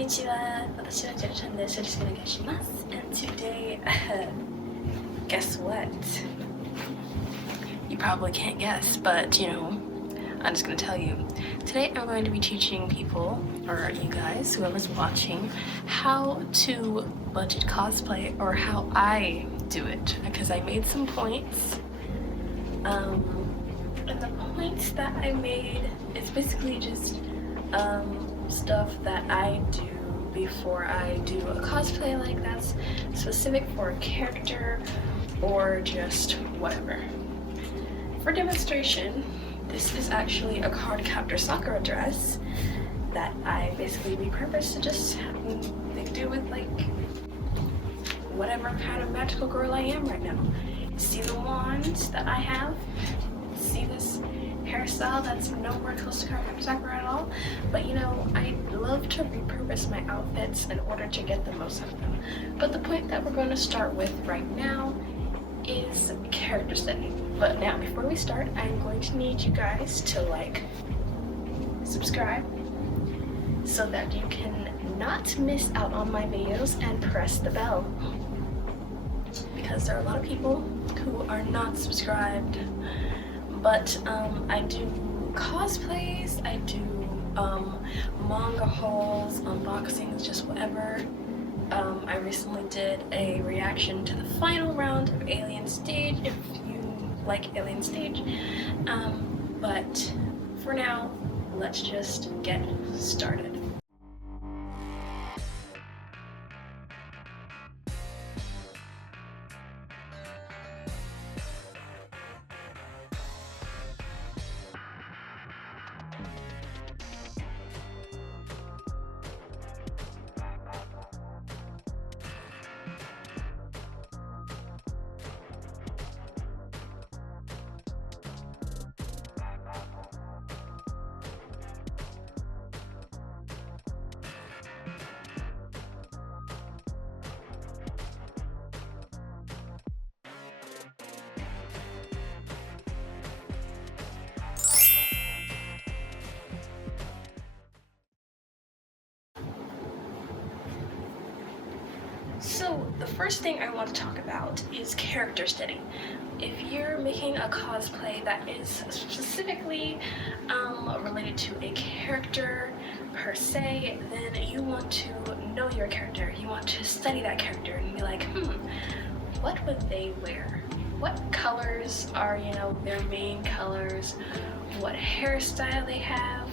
Konnichiwa, watashi wa JeidoChannel です。よろしくお願いします。And today, guess what? You probably can't guess, but you know, I'm just gonna tell you. Today I'm going to be teaching people, or you guys, whoever's watching, how to budget cosplay, or how I do it, because I made some points. And the points that I made is basically just stuff that I do before I do a cosplay like that's specific for a character or just whatever. For demonstration, this is actually a card captor Sakura dress that I basically repurposed to just do with like whatever kind of magical girl I am right now. See the wand that I have? See this hairstyle that's nowhere close to card captor Sakura at all? But you know, I love to repurpose my outfits in order to get the most out of them. But the point that we're going to start with right now is character setting. But now, before we start, I'm going to need you guys to like, subscribe, so that you can not miss out on my videos, and press the bell. Because there are a lot of people who are not subscribed. But I do cosplays, I do manga hauls, unboxings, just whatever. I recently did a reaction to the final round of Alien Stage, if you like Alien Stage. But for now, let's just get started. So the first thing I want to talk about is character setting. If you're making a cosplay that is specifically related to a character per se, then you want to know your character. You want to study that character and be like, what would they wear? What colors are, you know, their main colors? What hairstyle they have?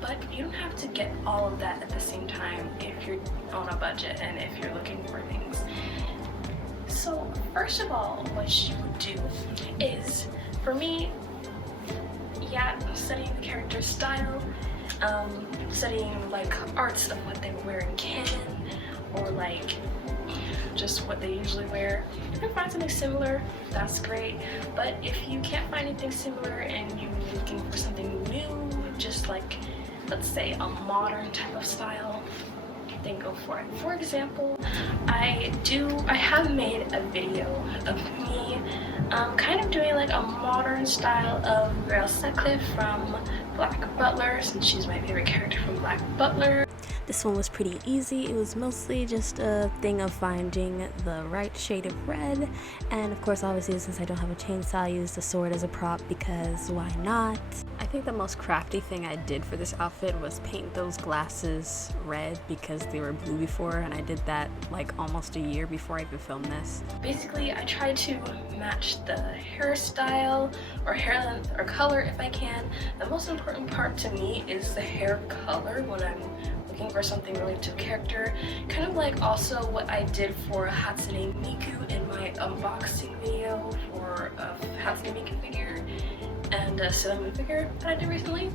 But you don't have to get all of that at the same time if you're on a budget and if you're looking for things. So first of all, what you do is, for me, yeah, studying the character's style, studying like arts of what they wear in canon, or like just what they usually wear. If you can find something similar, that's great. But if you can't find anything similar and you're looking for something new, just like, let's say, a modern type of style, then go for it. For example, I have made a video of me kind of doing like a modern style of Grail Sutcliffe from Black Butler, since she's my favorite character from Black Butler. This one was pretty easy. It was mostly just a thing of finding the right shade of red, and of course, obviously, since I don't have a chainsaw, I used a sword as a prop because why not? I think the most crafty thing I did for this outfit was paint those glasses red because they were blue before, and I did that like almost a year before I even filmed this. Basically, I try to match the hairstyle or hair length or color if I can. The most important part to me is the hair color when I'm looking for something related to a character. Kind of like also what I did for Hatsune Miku in my unboxing video for a Hatsune Miku figure and a Sailor Moon figure that I did recently.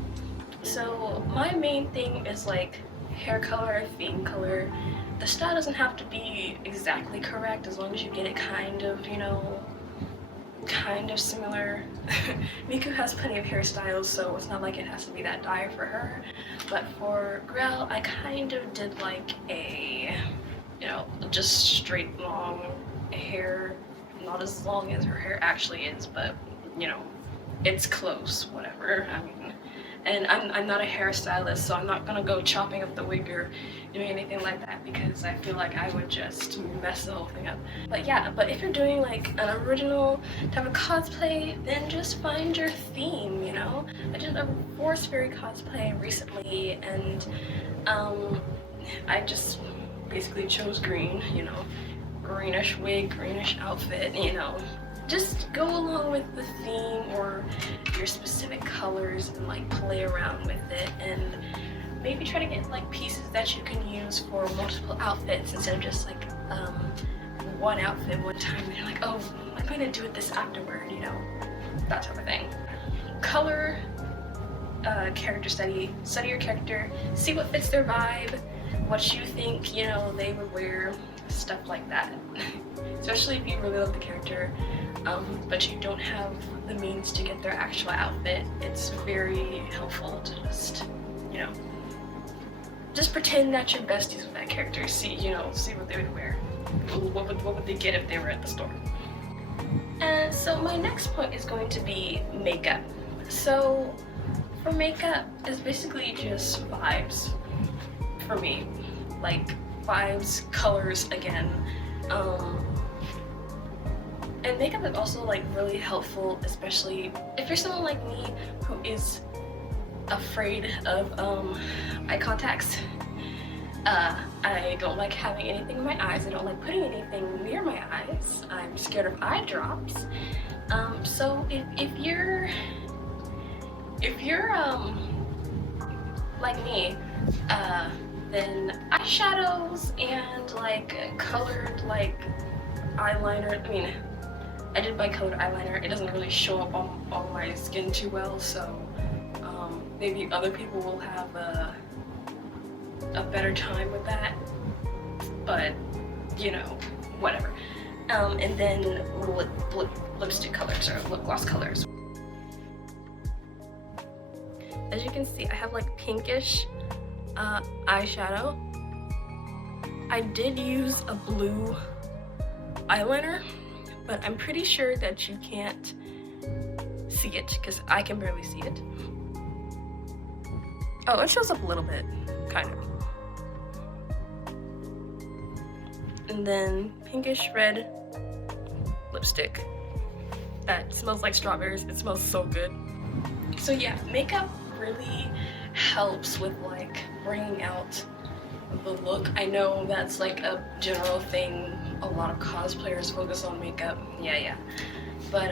So my main thing is like hair color, theme color. The style doesn't have to be exactly correct as long as you get it kind of, you know, kind of similar. Miku has plenty of hairstyles, so it's not like it has to be that dire for her. But for Grell, I kind of did like a, you know, just straight long hair. Not as long as her hair actually is, but you know, it's close, whatever. I mean, And I'm not a hairstylist, so I'm not gonna go chopping up the wig or doing anything like that, because I feel like I would just mess the whole thing up. But yeah, but if you're doing like an original type of cosplay, then just find your theme, you know? I did a Forest Fairy cosplay recently, and I just basically chose green, you know, greenish wig, greenish outfit, you know. Just go along with the theme or your specific colors and like play around with it, and maybe try to get like pieces that you can use for multiple outfits instead of just like one outfit one time and you're like, oh, I'm gonna do this afterward, you know, that type of thing. Color, character study your character, see what fits their vibe, what you think, you know, they would wear, stuff like that. Especially if you really love the character, but you don't have the means to get their actual outfit, it's very helpful to just, you know, just pretend that you're besties with that character. See, you know, see what they would wear. What would they get if they were at the store? And so my next point is going to be makeup. So for makeup, it's basically just vibes for me, like vibes, colors again. And makeup is also like really helpful, especially if you're someone like me who is afraid of eye contacts. I don't like having anything in my eyes. I don't like putting anything near my eyes. I'm scared of eye drops. So if you're like me, then eyeshadows and like colored like eyeliner, I mean, I did buy colored eyeliner. It doesn't really show up on my skin too well, so maybe other people will have a better time with that, but you know, whatever. And then lipstick colors or lip gloss colors. As you can see, I have like pinkish eyeshadow. I did use a blue eyeliner, but I'm pretty sure that you can't see it because I can barely see it. Oh, it shows up a little bit, kind of. And then pinkish red lipstick that smells like strawberries. It smells so good. So yeah, makeup really helps with like bringing out the look. I know that's like a general thing. A lot of cosplayers focus on makeup. Yeah. But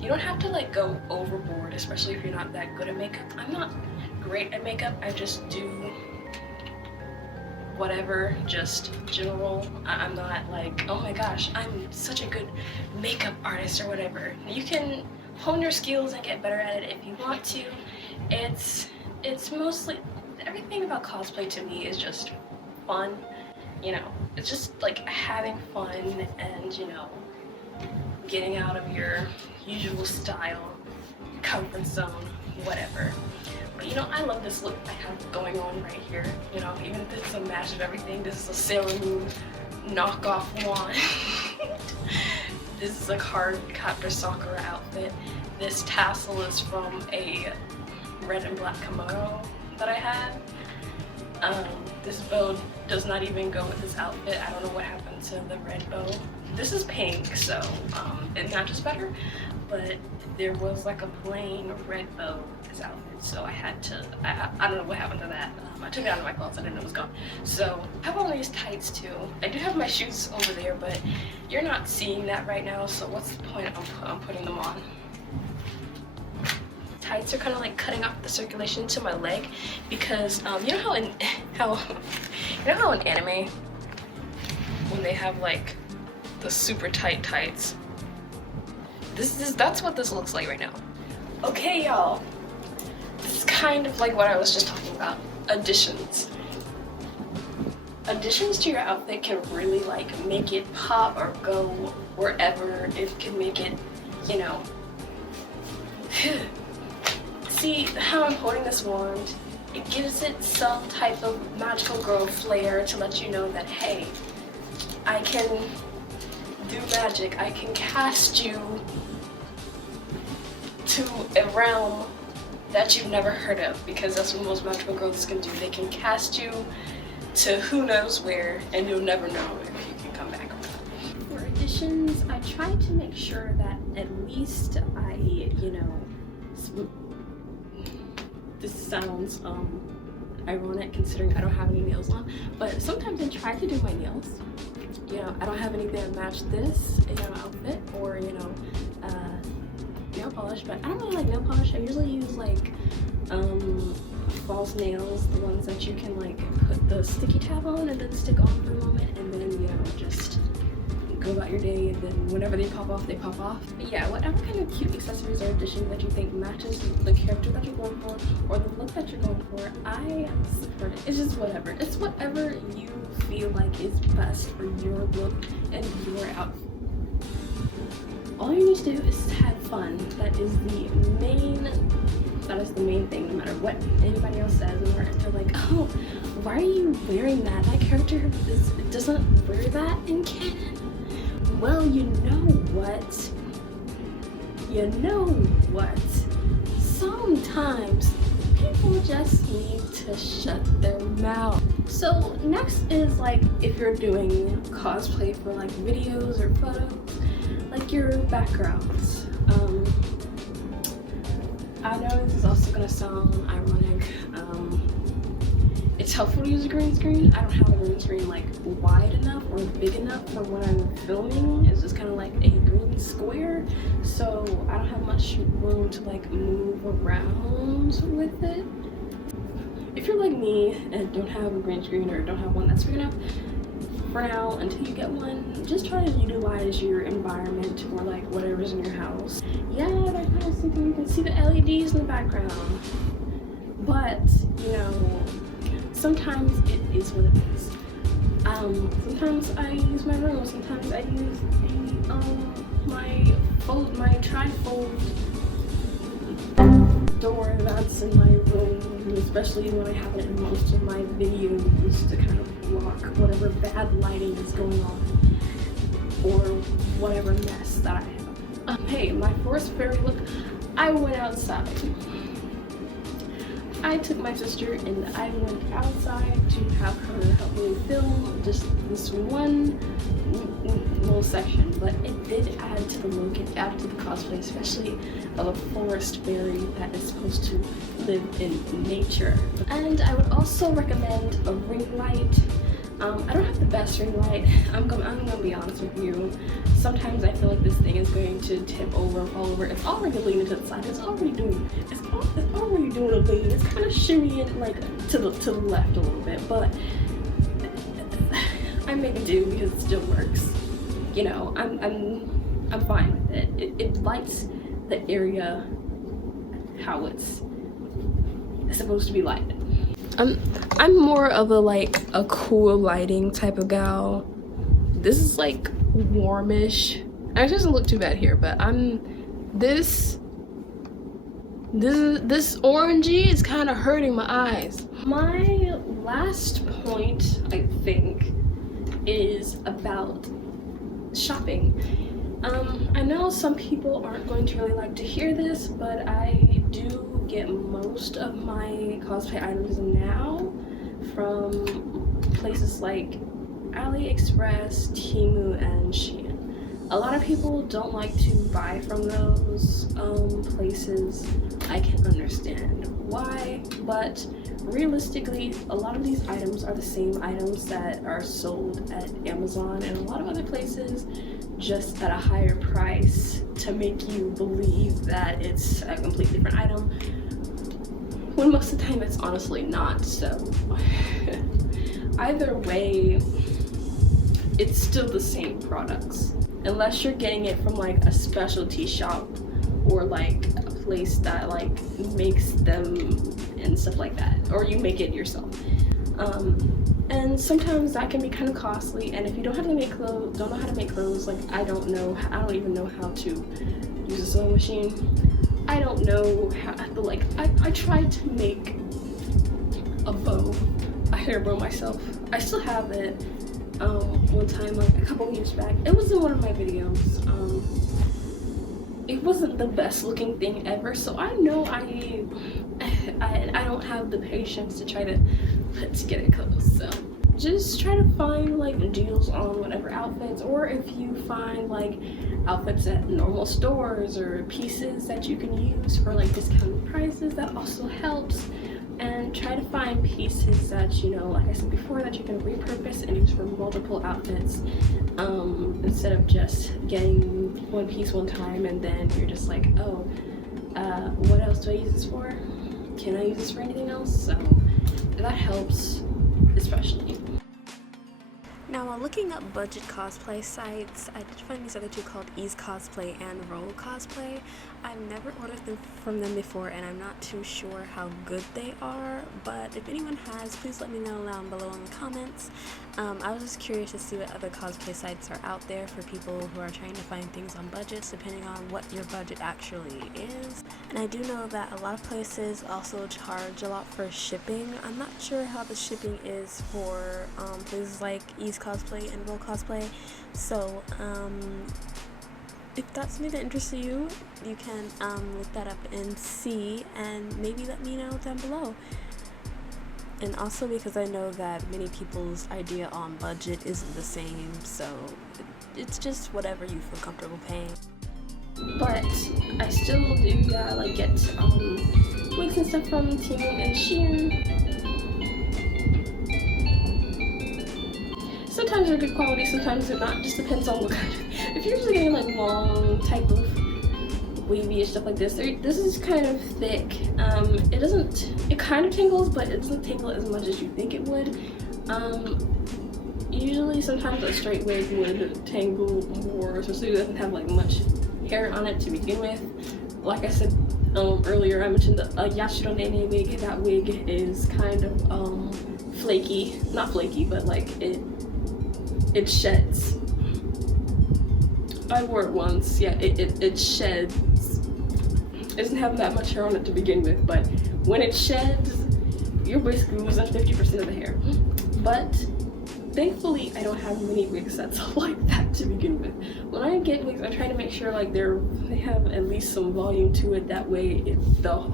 you don't have to like go overboard, especially if you're not that good at makeup. I'm not great at makeup. I just do whatever, just general. I'm not like, oh my gosh, I'm such a good makeup artist or whatever. You can hone your skills and get better at it if you want to. It's mostly, everything about cosplay to me is just fun, you know. It's just like having fun and, you know, getting out of your usual style, comfort zone, whatever. But you know, I love this look I have going on right here. You know, even if this is a match of everything, this is a Sailor Moon knockoff wand. This is a card captor Sakura outfit. This tassel is from a red and black kimono that I had. This bow does not even go with this outfit. I don't know what happened to the red bow. This is pink, so it matches better, but there was like a plain red bow with this outfit, so I had to, I don't know what happened to that. I took it out of my closet, I didn't know it was gone. So I have all these tights too. I do have my shoes over there, but you're not seeing that right now, so what's the point of putting them on? Tights are kind of like cutting off the circulation to my leg, because you know how in anime when they have like the super tight tights, that's what this looks like right now. Okay, y'all, this is kind of like what I was just talking about. Additions to your outfit can really like make it pop or go wherever. It can make it, you know. See how I'm holding this wand? It gives it some type of magical girl flair to let you know that, hey, I can do magic. I can cast you to a realm that you've never heard of, because that's what most magical girls can do. They can cast you to who knows where, and you'll never know if you can come back or not. For auditions, I try to make sure that at least I, you know, this sounds ironic considering I don't have any nails on, but sometimes I try to do my nails. You know, I don't have anything that match this, you know, outfit, or, you know, nail polish, but I don't really like nail polish. I usually use like false nails, the ones that you can like put the sticky tab on and then stick on for a moment, and then, you know, just go about your day, and then whenever they pop off, they pop off. But yeah, whatever kind of cute accessories or addition that you think matches the character that you're going for or the look that you're going for, I support it. It's just whatever. It's whatever you feel like is best for your look and your outfit. All you need to do is have fun. That is the main thing, no matter what anybody else says, or if they're like, oh, why are you wearing that? That character doesn't wear that in canon. Well, you know what? Sometimes people just need to shut their mouth. So next is like if you're doing cosplay for like videos or photos, like your backgrounds. I know this is also gonna sound ironic. It's helpful to use a green screen. I don't have a green screen like wide enough or big enough for what I'm filming. It's just kind of like a green square, so I don't have much room to like move around with it. If you're like me and don't have a green screen or don't have one that's big enough, for now, until you get one, just try to utilize your environment or like whatever's in your house. Yeah, that kind of something, you can see the LEDs in the background, but you know, sometimes it is what it is. Sometimes I use my room, sometimes I use my trifold door that's in my room, especially when I have it in most of my videos to kind of block whatever bad lighting is going on or whatever mess that I have. Hey, my first fairy look, I went outside. I took my sister and I went outside to have her help me film just this one little section, but it did add to the look, it added to the cosplay, especially of a forest fairy that is supposed to live in nature. And I would also recommend a ring light. I don't have the best ring light. I'm gonna be honest with you. Sometimes I feel like this thing is going to tip over and fall over. It's already leaning to the side. It's already doing a lean. It's kind of shimmying like to the left a little bit, but I make it do because it still works. You know, I'm fine with it. It lights the area how it's supposed to be lighted. I'm more of a cool lighting type of gal. This is like warmish. Actually, it doesn't look too bad here, but this orangey is kind of hurting my eyes. My last point, I think, is about shopping. I know some people aren't going to really like to hear this, but I do get most of my cosplay items now from places like AliExpress, Temu, and Shein. A lot of people don't like to buy from those places. I can understand why, but realistically, a lot of these items are the same items that are sold at Amazon and a lot of other places, just at a higher price to make you believe that it's a completely different item, when most of the time it's honestly not. So either way, it's still the same products, unless you're getting it from like a specialty shop or like a place that like makes them and stuff like that, or you make it yourself. And sometimes that can be kind of costly, and if you don't know how to make clothes, like I don't even know how to use a sewing machine. I don't know how to, like, I tried to make a bow, a hair bow myself. I still have it. One time, like a couple years back, it was in one of my videos. it wasn't the best looking thing ever, so I know I don't have the patience to try to put together clothes. So just try to find like deals on whatever outfits, or if you find like outfits at normal stores or pieces that you can use for like discounted prices, that also helps. And try to find pieces that, you know, like I said before, that you can repurpose and use for multiple outfits, instead of just getting one piece one time and then you're just like, oh, what else do I use this for? Can I use this for anything else? So that helps especially. Now, while looking up budget cosplay sites, I did find these other two called Ease Cosplay and Roll Cosplay. I've never ordered from them before, and I'm not too sure how good they are, but if anyone has, please let me know down below in the comments. I was just curious to see what other cosplay sites are out there for people who are trying to find things on budgets, depending on what your budget actually is. And I do know that a lot of places also charge a lot for shipping. I'm not sure how the shipping is for places like Ease Cosplay and Roll Cosplay, so if that's something that interests you, you can look that up and see, and maybe let me know down below. And also, because I know that many people's idea on budget isn't the same, so it's just whatever you feel comfortable paying. But I still do like get wigs and stuff from Temu and Shein. Sometimes they're good quality, sometimes they're not. Just depends on what kind of. If you're usually getting like long type of wavy stuff like this, this is kind of thick. It kind of tangles, but it doesn't tangle as much as you think it would. Usually, sometimes a straight wig would tangle more, especially if it doesn't have like much hair on it to begin with. Like I said earlier, I mentioned the Yashiro Nene wig. That wig is kind of flaky, not flaky, but like it sheds. I wore it once. Yeah, it sheds. It doesn't have that much hair on it to begin with, but when it sheds, you're basically losing 50% of the hair. But thankfully, I don't have many wigs that's like that to begin with. When I get wigs, I try to make sure like they have at least some volume to it. That way,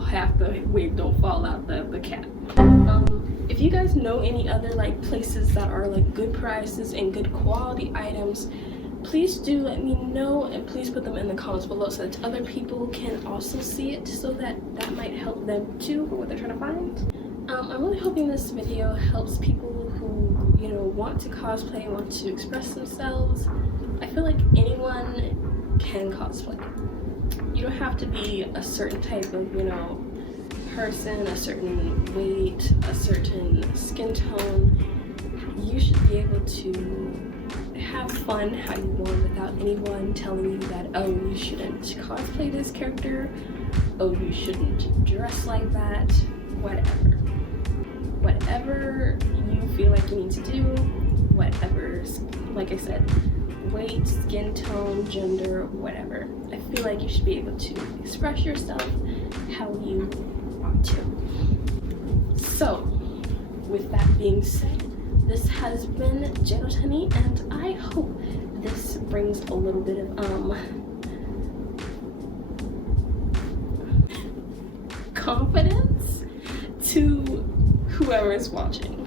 half the wig don't fall out the cap. If you guys know any other like places that are like good prices and good quality items, please do let me know, and please put them in the comments below so that other people can also see it, so that might help them too for what they're trying to find. I'm really hoping this video helps people who, you know, want to cosplay, want to express themselves. I feel like anyone can cosplay. You don't have to be a certain type of, you know, person, a certain weight, a certain skin tone. You should be able to have fun how you want without anyone telling you that, oh, you shouldn't cosplay this character, oh, you shouldn't dress like that, whatever. Whatever you feel like you need to do, whatever, like I said, weight, skin tone, gender, whatever. I feel like you should be able to express yourself how you want to. So, with that being said, this has been JeidoChannel.i, and I hope this brings a little bit of confidence to whoever is watching.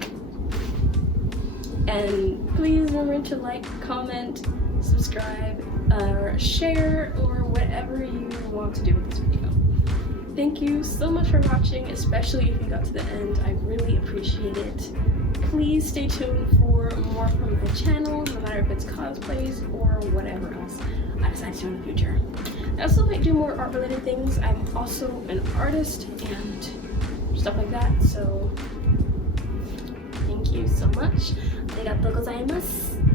And please remember to like, comment, subscribe, or share, or whatever you want to do with this video. Thank you so much for watching, especially if you got to the end. I really appreciate it. Please stay tuned for more from the channel, no matter if it's cosplays or whatever else I decide to do in the future. I also might do more art related things. I'm also an artist and stuff like that, so thank you so much. Arigatou gozaimasu.